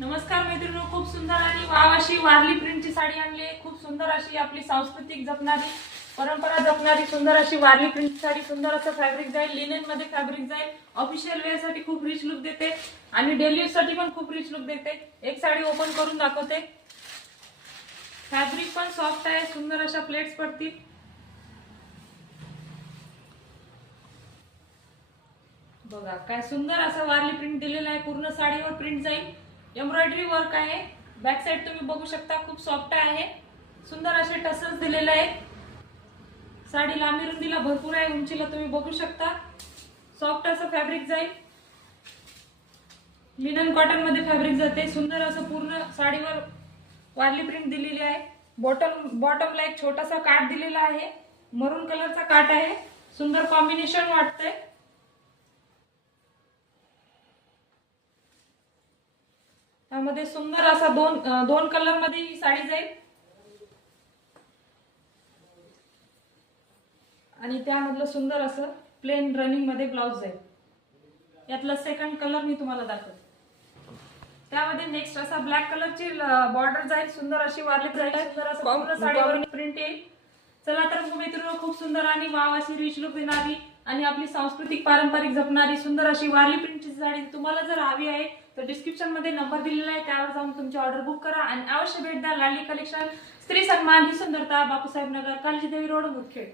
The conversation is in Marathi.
नमस्कार मैत्रिणी, खूप सुंदर आणि वाव अशी वारली प्रिंटची साडी आणली आहे। खूप सुंदर अशी आपली सांस्कृतिक जपणारी परंपरा जपणारी सुंदर अशी वारली प्रिंट साडी। सुंदर असं फॅब्रिक जाईल, लिनेन मध्ये फॅब्रिक जाईल। ऑफिशियल वेअर साठी खूप रिच लुक देते आणि डेली यूज साठी पण खूप रिच लुक देते। एक साडी ओपन करून दाखवते। फॅब्रिक पण सॉफ्ट आहे, सुंदर अशा प्लेट्स पडतील। बघा काय सुंदर असं वारली प्रिंट दिलेलं आहे। पूर्ण साडीवर प्रिंट जाईल, एम्ब्रॉयडरी वर्क आहे। बॅक साइड तुम्ही बघू शकता, खूप सॉफ्ट आहे। सुंदर असे टसल्स दिलेले आहेत। साडी लांबी रुंदीला भरपूर आहे, उंचीला तुम्ही बघू शकता। सॉफ्ट असं फॅब्रिक जाईल, लिनन कॉटन मध्ये फॅब्रिक जाते। सुंदर असं पूर्ण साडीवर वारली प्रिंट दिलेली आहे। बॉटमला एक छोटासा काट दिलेला आहे, मरून कलरचा काट आहे। सुंदर कॉम्बिनेशन वाटतंय। त्यामध्ये सुंदर असा दोन कलर मध्ये ही साडी जाईल आणि त्यामधलं सुंदर असं प्लेन रनिंग मध्ये ब्लाउज जाईल। यातला सेकंड कलर मी तुम्हाला दाखवते। त्यामध्ये नेक्स्ट असा ब्लॅक कलरची बॉर्डर जाईल, सुंदर अशी वारली जाईल। सुंदर असं पूर्ण साडीवर प्रिंट येईल। चला तर मित्रांनो, खूप सुंदर आणि वाव अशी रिच लुक देणारी आणि आपली सांस्कृतिक पारंपरिक जपणारी सुंदर अशी वारली प्रिंटची साडी तुम्हाला जर हवी आहे तर डिस्क्रिप्शन मध्ये नंबर दिलेला आहे, त्यावर जाऊन तुमची ऑर्डर बुक करा आणि अवश्य भेट द्या। लाडली कलेक्शन, स्त्री सन्मान ही सुंदरता, बापूसाहेब नगर, काळजीदेवी रोड, मुदखेड।